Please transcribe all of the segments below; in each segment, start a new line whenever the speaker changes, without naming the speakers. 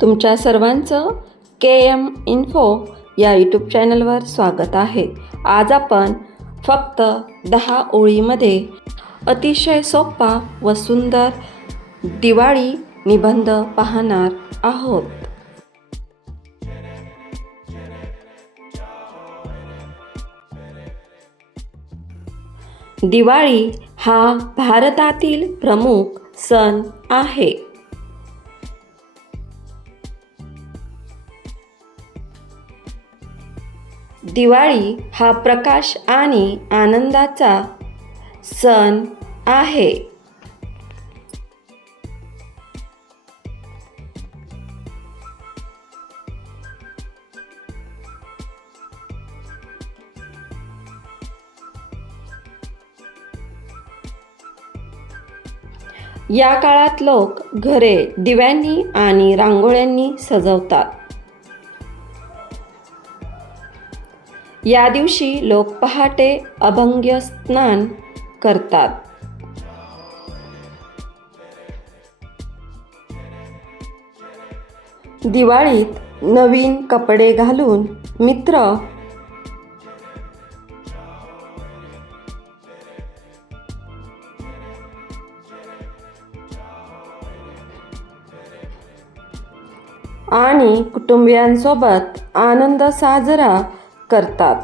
तुमच्या सर्वांचं K M info या यूट्यूब चॅनलवर स्वागत आहे. आज आपण फक्त दहा ओळीमध्ये अतिशय सोपा व सुंदर दिवाळी निबंध पाहणार आहोत. दिवाळी हा भारतातील प्रमुख सण आहे. दिवाळी हा प्रकाश आणि आनंदाचा सण आहे. या काळात लोक घरे दिव्यांनी आणि रांगोळ्यांनी सजवतात. या दिवशी लोक पहाटे अभंग्य स्नान करतात. दिवाळीत नवीन कपडे घालून मित्र आणि कुटुंबियांसोबत आनंद साजरा करतात.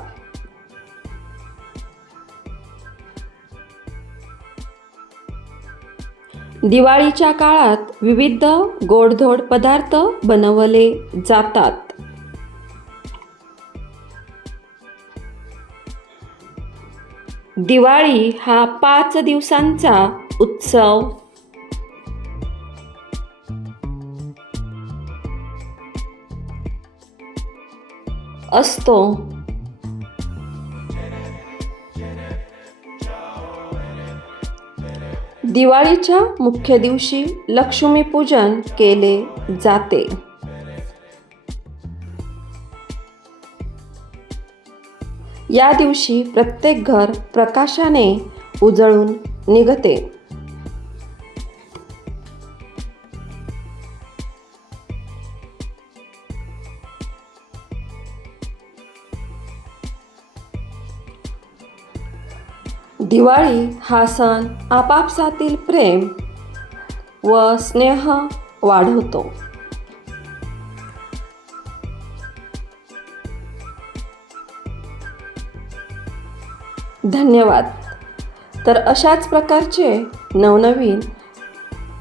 दिवाळीच्या काळात विविध गोडधोड पदार्थ बनवले जातात. दिवाळी हा पाच दिवसांचा उत्सव. असतो. दिवाळीच्या मुख्य दिवशी लक्ष्मीपूजन केले जाते. या दिवशी प्रत्येक घर प्रकाशाने उजळून निघते. दिवाळी हा सण आपापसातील प्रेम व स्नेह वाढवतो. धन्यवाद. तर अशाच प्रकारचे नवनवीन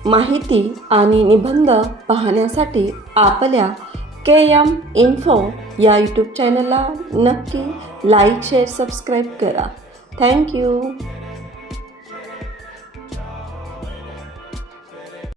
माहिती आणि निबंध पाहण्यासाठी आपल्या के एम इन्फो या यूट्यूब चॅनलला नक्की लाईक शेअर सबस्क्राईब करा. Thank you.